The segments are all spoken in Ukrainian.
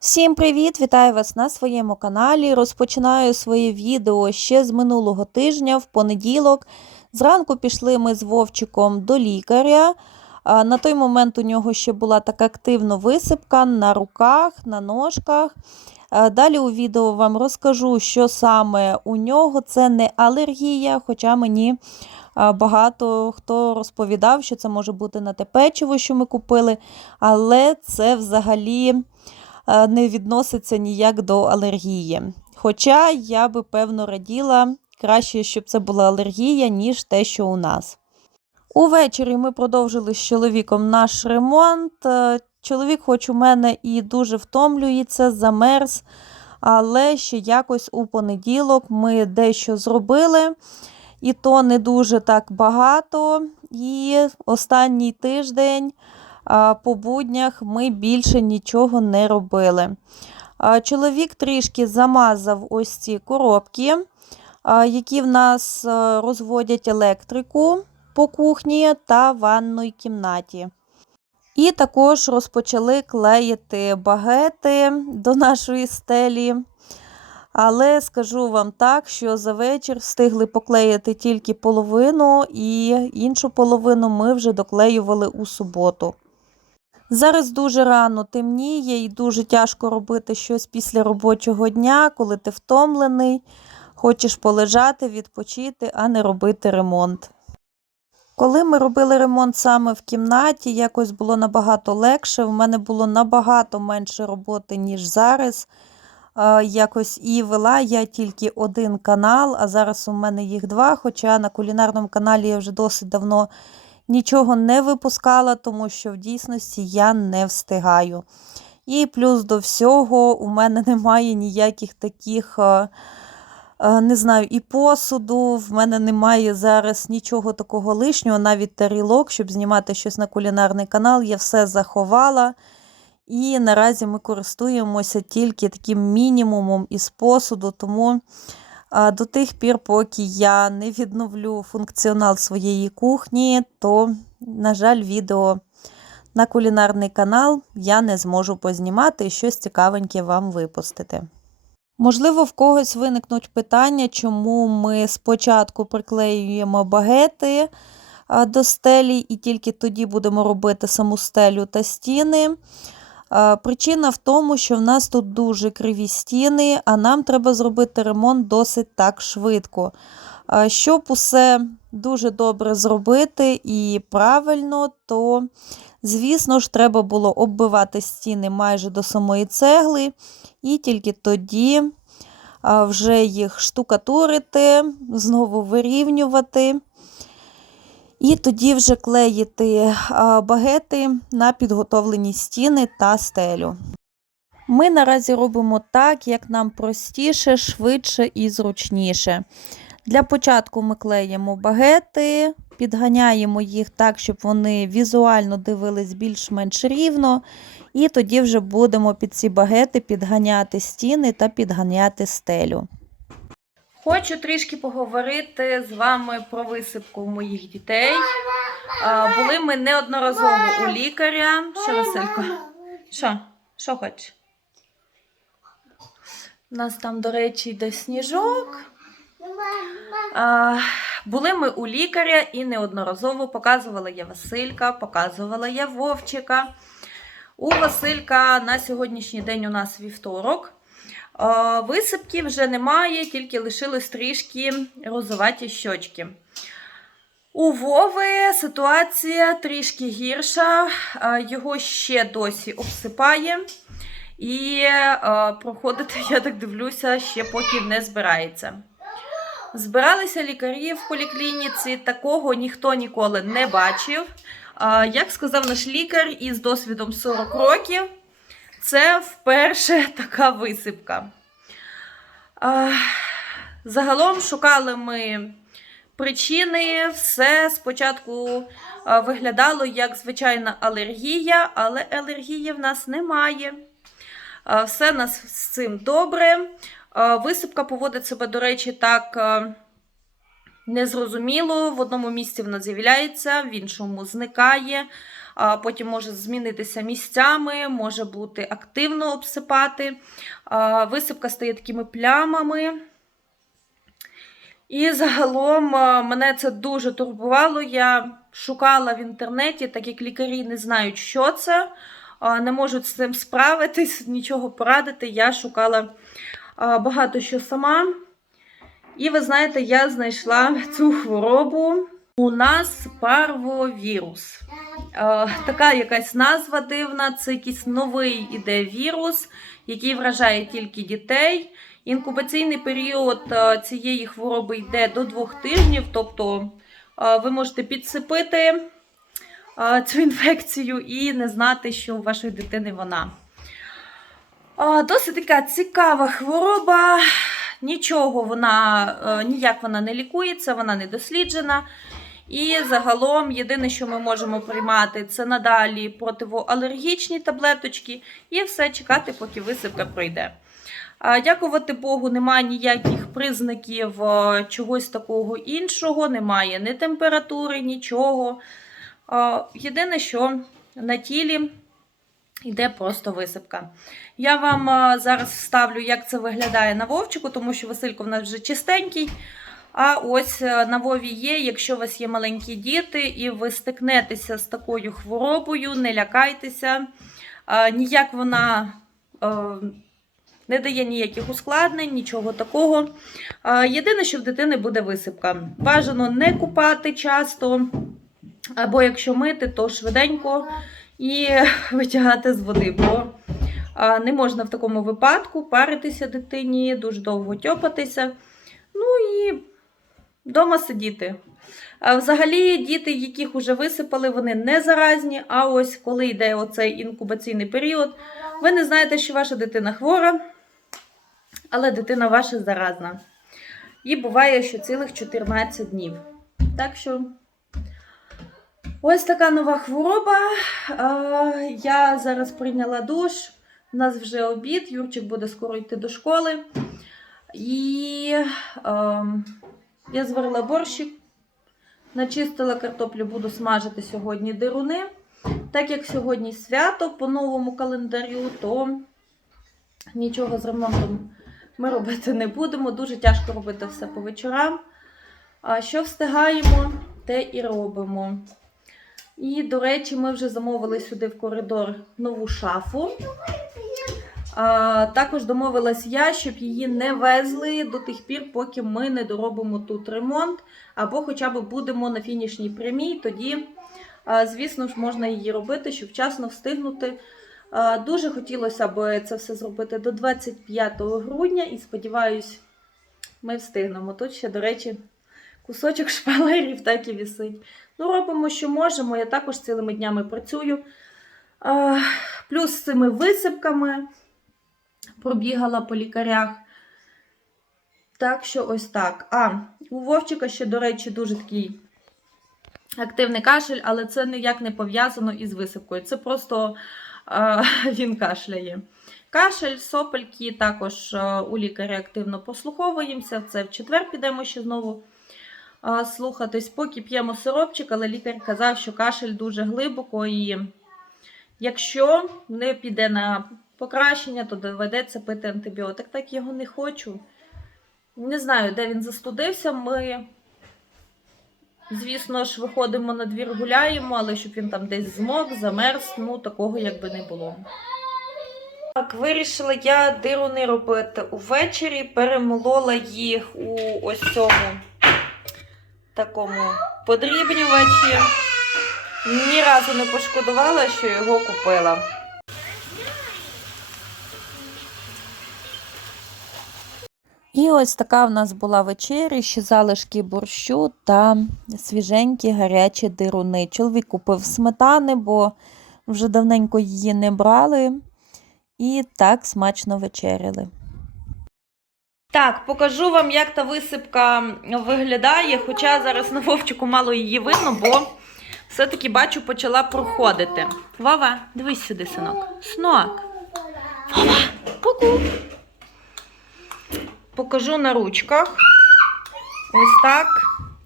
Всім привіт! Вітаю вас на своєму каналі. Розпочинаю своє відео ще з минулого тижня, в понеділок. Зранку пішли ми з Вовчиком до лікаря. На той момент у нього ще була така активна висипка на руках, на ножках. Далі у відео вам розкажу, що саме у нього це не алергія, хоча мені багато хто розповідав, що це може бути на те печиво, що ми купили, але це взагалі не відноситься ніяк до алергії. Хоча я би певно раділа краще, щоб це була алергія, ніж те, що у нас. Увечері ми продовжили з чоловіком наш ремонт. Е, Чоловік, хоч у мене і дуже втомлюється, замерз, але ще якось у понеділок ми дещо зробили, і то не дуже так багато. І останній тиждень по буднях ми більше нічого не робили. Чоловік трішки замазав ось ці коробки, які в нас е, розводять електрику по кухні та ванній кімнаті. І також розпочали клеїти багети до нашої стелі. Але скажу вам так, що за вечір встигли поклеїти тільки половину, і іншу половину ми вже доклеювали у суботу. Зараз дуже рано темніє і дуже тяжко робити щось після робочого дня, коли ти втомлений, хочеш полежати, відпочити, а не робити ремонт. Коли ми робили ремонт саме в кімнаті, якось було набагато легше. В мене було набагато менше роботи, ніж зараз. Якось і вела я тільки один канал, а зараз у мене їх два. Хоча на кулінарному каналі я вже досить давно нічого не випускала, тому що в дійсності я не встигаю. І плюс до всього у мене немає ніяких таких. е, е, Не знаю, і посуду, в мене немає зараз нічого такого лишнього, навіть тарілок, щоб знімати щось на кулінарний канал. Я все заховала. І наразі ми користуємося тільки таким мінімумом із посуду, тому до тих пір, поки я не відновлю функціонал своєї кухні, то, на жаль, відео на кулінарний канал я не зможу познімати і щось цікавеньке вам випустити. Можливо, в когось виникнуть питання, чому ми спочатку приклеюємо багети до стелі і тільки тоді будемо робити саму стелю та стіни. Причина в тому, що в нас тут дуже криві стіни, а нам треба зробити ремонт досить так швидко. Щоб усе дуже добре зробити і правильно, то, звісно ж, треба було оббивати стіни майже до самої цегли, і тільки тоді вже їх штукатурити, знову вирівнювати. І тоді вже клеїти багети на підготовлені стіни та стелю. Ми наразі робимо так, як нам простіше, швидше і зручніше. Для початку ми клеїмо багети, підганяємо їх так, щоб вони візуально дивились більш-менш рівно. І тоді вже будемо під ці багети підганяти стіни та підганяти стелю. Хочу трішки поговорити з вами про висипку моїх дітей. Були ми неодноразово у лікаря. Що, Василько? Що? Що хочеш? У нас там, до речі, йде сніжок. Були ми у лікаря і неодноразово показувала я Василька, показувала я Вовчика. У Василька на сьогоднішній день у нас вівторок. А, Висипки вже немає, тільки лишилось трішки розуваті щочки. У Вови ситуація трішки гірша, його ще досі обсипає. І а, проходити, я так дивлюся, ще поки не збирається. Збиралися лікарі в поліклініці, такого ніхто ніколи не бачив. Як сказав наш лікар із досвідом 40 років, це вперше така висипка. Загалом шукали ми причини. Все спочатку виглядало як звичайна алергія, але алергії в нас немає. А, Все нас з цим добре. Висипка поводить себе, до речі, так незрозуміло. В одному місці вона з'являється, в іншому зникає. Потім може змінитися місцями, може бути активно обсипати. Висипка стає такими плямами. І загалом мене це дуже турбувало. Я шукала в інтернеті, так як лікарі не знають, що це, не можуть з цим справитись, нічого порадити. Я шукала багато що сама. І ви знаєте, я знайшла цю хворобу. У нас парвовірус. Е, така якась назва дивна, це якийсь новий іде вірус, який вражає тільки дітей. Інкубаційний період е, цієї хвороби йде до двох тижнів, тобто е, ви можете підсипити цю інфекцію і не знати, що у вашої дитини вона. Досить така цікава хвороба. Нічого вона ніяк вона не лікується, вона не досліджена. І загалом єдине, що ми можемо приймати, це надалі противоалергічні таблеточки, і все чекати, поки висипка пройде. Дякувати Богу, немає ніяких признаків чогось такого іншого, немає ні температури, нічого. Єдине, що на тілі йде просто висипка. Я вам зараз вставлю, як це виглядає на вовчику, тому що Василько в нас вже чистенький. А ось е, на Вові є, якщо у вас є маленькі діти, і ви стикнетеся з такою хворобою, не лякайтеся. Ніяк вона е, не дає ніяких ускладнень, нічого такого. Єдине, що в дитини буде висипка. Бажано не купати часто, або якщо мити, то швиденько і витягати з води. бо Не можна в такому випадку паритися дитині, дуже довго тьопатися. Ну і вдома сидіти. Взагалі, діти, яких вже висипали, вони не заразні. А ось коли йде оцей інкубаційний період, ви не знаєте, що ваша дитина хвора, але дитина ваша заразна. І буває, що цілих 14 днів. Так що. Ось така нова хвороба. Я зараз прийняла душ. У нас вже обід, Юрчик буде скоро йти до школи. І е, я зварила борщик, начистила картоплю, буду смажити сьогодні дируни. Так як сьогодні свято по новому календарю, то нічого з ремонтом ми робити не будемо. Дуже тяжко робити все по вечорам. А що встигаємо, те і робимо. І, до речі, ми вже замовили сюди в коридор нову шафу. Також домовилась я, щоб її не везли до тих пір, поки ми не доробимо тут ремонт, або хоча б будемо на фінішній прямій. Тоді, звісно ж, можна її робити, щоб вчасно встигнути. Дуже хотілося б це все зробити до 25 грудня, і сподіваюсь, ми встигнемо. Тут ще, до речі, кусочок шпалерів так і вісить. Ну, робимо, що можемо. Я також цілими днями працюю. Плюс з цими висипками пробігала по лікарях. Так що ось так. А, у Вовчика ще, до речі, дуже такий активний кашель, але це ніяк не пов'язано із висипкою. Це просто а, він кашляє. Кашель, сопельки, також у лікаря активно послуховуємося. Це в четвер підемо ще знову а, слухатись. Поки п'ємо сиропчик, але лікар казав, що кашель дуже глибоко і якщо не піде на покращення, то доведеться пити антибіотик. Так його не хочу. Не знаю, де він застудився. Ми, звісно ж, виходимо на двір, гуляємо, але щоб він там десь змок, замерз, ну такого якби не було. Так, вирішила я дируни робити увечері, перемолола їх у ось цьому такому подрібнювачі. Ні разу не пошкодувала, що його купила. І ось така в нас була вечеря, ще залишки борщу та свіженькі гарячі дируни. Чоловік купив сметани, бо вже давненько її не брали. І так смачно вечеряли. Так, покажу вам, як та висипка виглядає. Хоча зараз на вовчику мало її видно, бо все-таки бачу, почала проходити. Вова, дивись сюди, синок. Снок. Вова, ку-ку. Покажу на ручках. Ось так.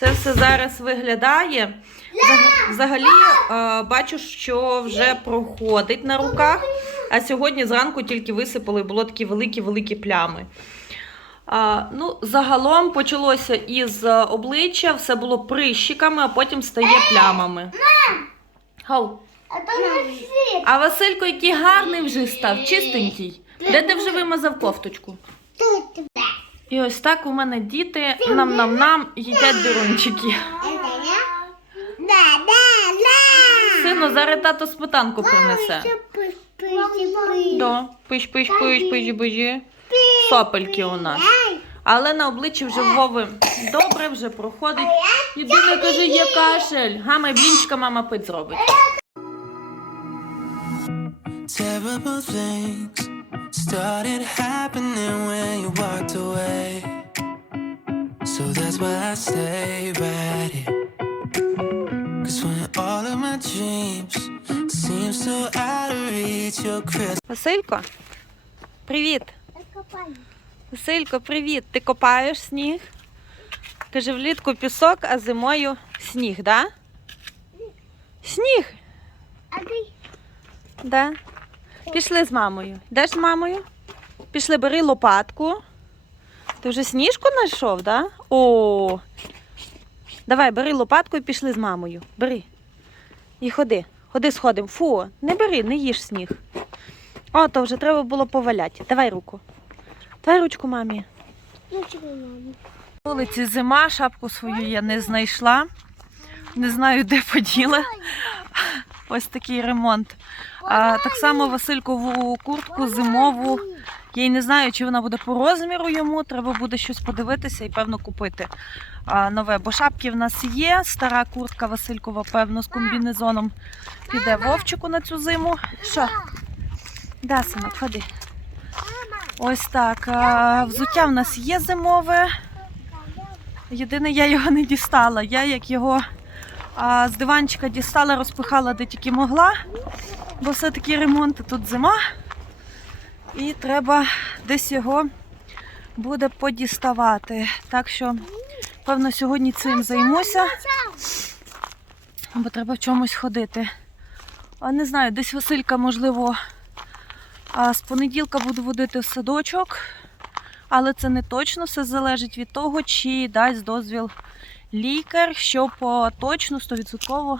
Це все зараз виглядає. взагалі е, бачу, що вже проходить на руках, а сьогодні зранку тільки висипали, було такі великі-великі плями. А, ну, загалом почалося із обличчя, все було прищиками, а потім стає плямами. А Василько, який гарний вже став, чистенький. Де ти вже вимазав кофточку? Тут. І ось так у мене діти нам-нам-нам їдять дирунчики. Да. Сину, зараз тато сметанку принесе. Да, пиш, пиш, пиш, пиш, бижі. Сопельки у нас. Але на обличчі вже в Вови добре, вже проходить. Єдине каже, є кашель. Гамай блінчика мама пить зробить. Terrible things started happening when you walked away. So that's why I stay right here. Cause when all of my dreams seem so out of reach, your crystal. Василько, привіт. Василько, привіт. Ти копаєш сніг? Каже, влітку пісок, а зимою сніг, да? Сніг, А ти? да. Пішли з мамою. Йдеш з мамою? Пішли, бери лопатку. Ти вже сніжку знайшов, да? О. Давай, бери лопатку і пішли з мамою. Бери. І ходи. Ходи сходимо. Фу, не бери, не їж сніг. О, то вже треба було поваляти. Давай руку. Давай ручку мамі. Мамі? На вулиці зима, шапку свою я не знайшла. Не знаю, де поділа. Ось такий ремонт. А, так само Василькову куртку зимову. Я й не знаю, чи вона буде по розміру йому. Треба буде щось подивитися і певно купити а, нове. Бо шапки в нас є. Стара куртка Василькова, певно, з комбінезоном піде Вовчику на цю зиму. Що? Да, синок, ходи. Ось так. А, взуття в нас є зимове. Єдине, я його не дістала. Я як його а, з диванчика дістала, розпихала де тільки могла, бо все-таки ремонт, тут зима. І треба десь його буде подіставати. Так що, певно, сьогодні цим займуся, бо треба в чомусь ходити. А не знаю, десь Василька, можливо, з понеділка буду водити в садочок. Але це не точно все залежить від того, чи дасть дозвіл лікар, щоб о, точно 100%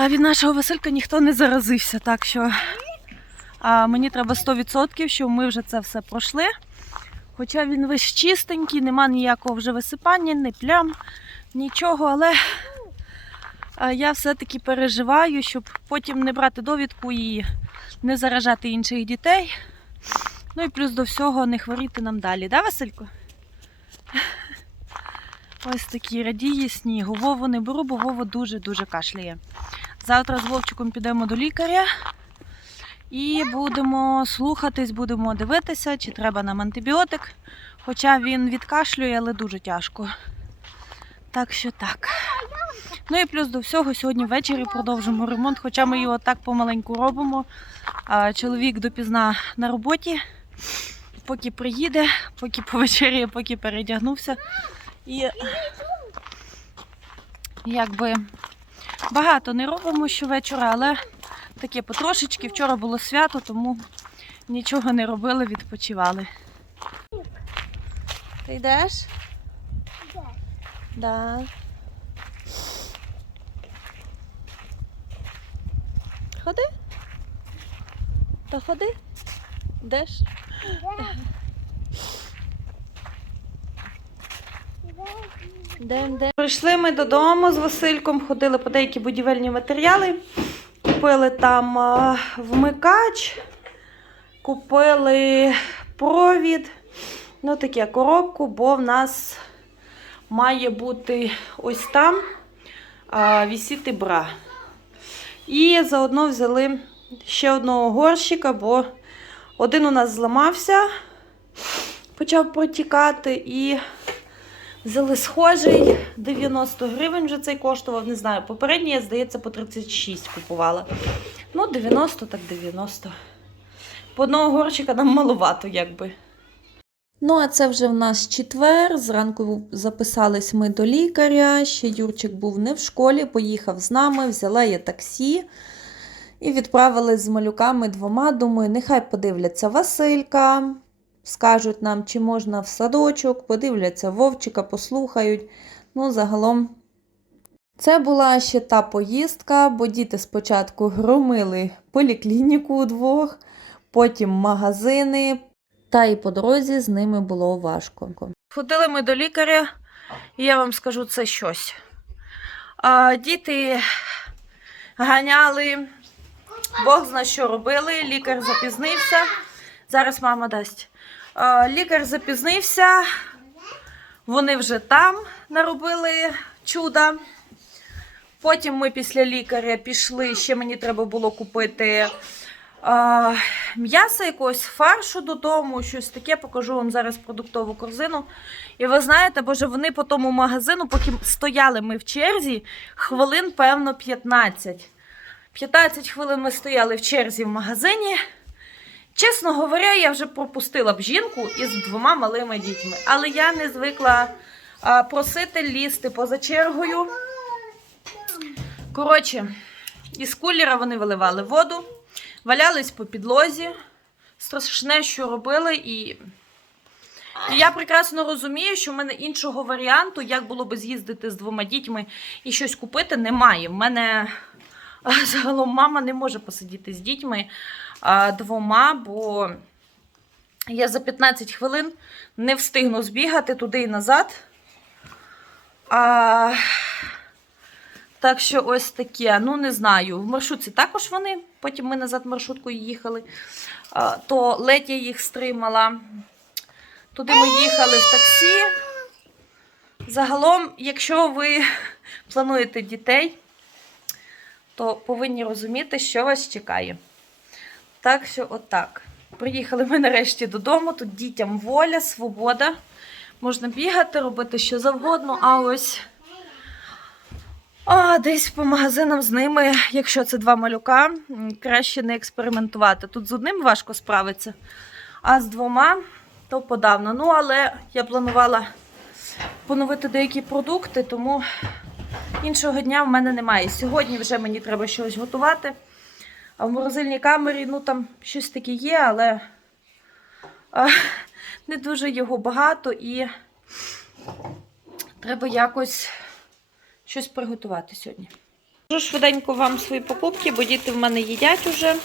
а від нашого Василька ніхто не заразився. Так що а, мені треба 100%, щоб ми вже це все пройшли. Хоча він весь чистенький, нема ніякого вже висипання, ні плям, нічого, але я все-таки переживаю, щоб потім не брати довідку і не заражати інших дітей. Ну і плюс до всього не хворіти нам далі, да, Василько? Ось такі радії снігу. Вову не беру, бо Вова дуже-дуже кашляє. Завтра з Вовчиком підемо до лікаря і будемо слухатись, будемо дивитися, чи треба нам антибіотик. Хоча він відкашлює, але дуже тяжко. Так що так. Ну і плюс до всього, сьогодні ввечері продовжимо ремонт, хоча ми його так помаленьку робимо. Чоловік допізна на роботі, поки приїде, поки повечеряє, поки передягнувся. І якби багато не робимо щовечора, але таке потрошечки. Вчора було свято, тому нічого не робили, відпочивали. Ти йдеш? Де? Да. Ходи. Та ходи. Йдеш? Дем, дем. Прийшли ми додому з Васильком, ходили по деякі будівельні матеріали. Купили там вмикач, купили провід, ну таке коробку, бо в нас має бути ось там вісіти бра. І заодно взяли ще одного горщика, бо один у нас зламався, почав протікати і взяли схожий 90 гривень вже цей коштував, не знаю. Попередній, я, здається, по 36 купувала. Ну, 90 так 90. По одного горщика нам маловато, якби. Ну, а це вже в нас четвер. Зранку записались ми до лікаря. Ще Юрчик був не в школі, поїхав з нами, взяла я таксі і відправили з малюками двома. Думаю, нехай подивляться Василька, скажуть нам, чи можна в садочок, подивляться Вовчика, послухають. Ну, загалом. Це була ще та поїздка, бо діти спочатку громили поліклініку удвох, потім магазини, та і по дорозі з ними було важко. Ходили ми до лікаря, і я вам скажу це щось. А, діти ганяли, Бог зна що робили, лікар запізнився. Зараз мама дасть. Лікар запізнився, вони вже там наробили чуда. Потім ми після лікаря пішли, ще мені треба було купити а, м'яса якогось, фаршу додому, щось таке. Покажу вам зараз продуктову корзину. І ви знаєте, боже, вони по тому магазину, поки стояли ми в черзі, хвилин, певно, 15. 15 хвилин ми стояли в черзі в магазині. Чесно говоря, я вже пропустила б жінку із двома малими дітьми. Але я не звикла а, просити лізти поза чергою. Коротше, із кулера вони виливали воду, валялись по підлозі. Страшне, що робили, і, і я прекрасно розумію, що в мене іншого варіанту, як було би з'їздити з двома дітьми і щось купити, немає. В мене загалом мама не може посидіти з дітьми двома, бо я за 15 хвилин не встигну збігати туди і назад. А, так що ось таке. Ну, не знаю. В маршрутці також вони. Потім ми назад маршруткою їхали. А, то ледь я їх стримала. Туди ми їхали в таксі. Загалом, якщо ви плануєте дітей, то повинні розуміти, що вас чекає. Так що, отак. Приїхали ми нарешті додому. Тут дітям воля, свобода. Можна бігати, робити що завгодно, а ось. А, десь по магазинам з ними, якщо це два малюка, краще не експериментувати. Тут з одним важко справитися, а з двома то подавно. Ну, але я планувала поновити деякі продукти, тому іншого дня в мене немає. Сьогодні вже мені треба щось готувати. А в морозильній камері, ну там щось таке є, але а, не дуже його багато і треба якось щось приготувати сьогодні. Можу швиденько вам свої покупки, бо діти в мене їдять уже.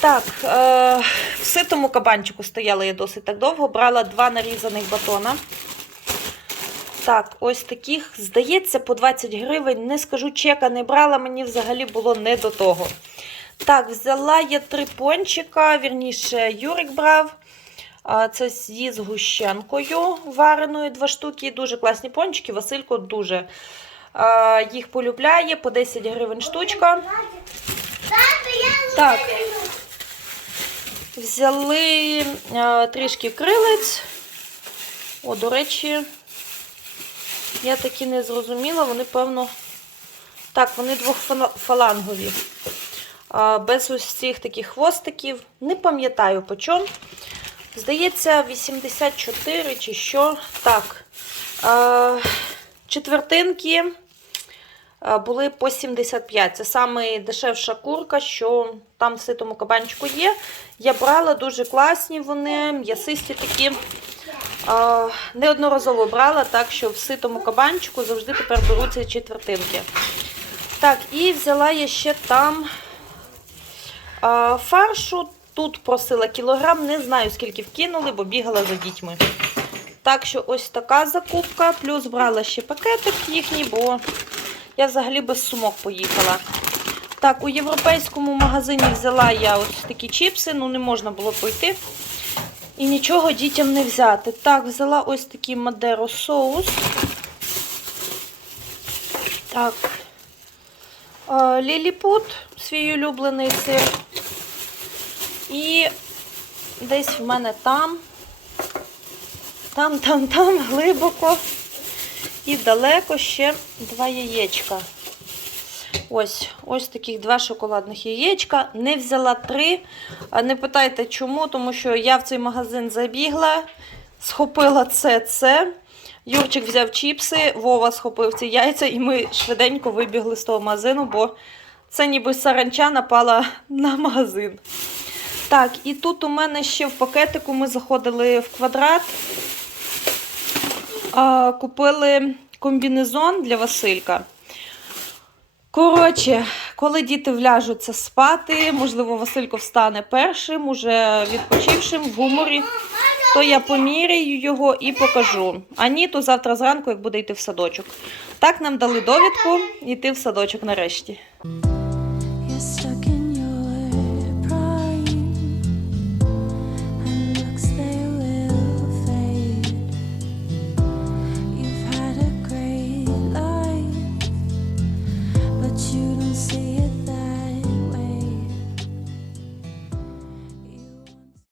Так, е, в ситому кабанчику стояла я досить так довго. Брала два нарізаних батона. Так, ось таких, здається, по 20 гривень. Не скажу, чека не брала, мені взагалі було не до того. Так, взяла я три пончика, вірніше, Юрик брав. Це зі згущенкою вареною два штуки. Дуже класні пончики. Василько дуже їх полюбляє, по 10 гривень штучка. Так, взяли трішки крилець. О, до речі, я таки не зрозуміла, вони, певно. Так, вони двохфалангові. Без ось цих таких хвостиків. Не пам'ятаю по чому. Здається, 84 чи що. Так. Четвертинки були по 75. Це саме дешевша курка, що там в ситому кабанчику є. Я брала дуже класні вони, м'ясисті такі. Неодноразово брала, так що в ситому кабанчику завжди тепер беруться четвертинки. Так, і взяла я ще там фаршу. Тут просила кілограм, не знаю, скільки вкинули, бо бігала за дітьми. Так що ось така закупка. Плюс брала ще пакетик їхній, бо я взагалі без сумок поїхала. Так, у європейському магазині взяла я ось такі чіпси, ну не можна було пойти. І нічого дітям не взяти. Так, взяла ось такий Мадеро соус. Так. Ліліпут, свій улюблений сир. І десь в мене там, там, там, там, глибоко і далеко ще два яєчка. Ось, ось таких два шоколадних яєчка. Не взяла три. Не питайте чому, тому що я в цей магазин забігла, схопила це, це. Юрчик взяв чіпси, Вова схопив ці яйця, і ми швиденько вибігли з того магазину, бо це ніби саранча напала на магазин. Так, і тут у мене ще в пакетику ми заходили в квадрат. Купили комбінезон для Василька. Коротше, коли діти вляжуться спати, можливо, Василько встане першим, уже відпочившим в гуморі, то я поміряю його і покажу. А ні, то завтра зранку, як буде йти в садочок. Так нам дали довідку йти в садочок нарешті.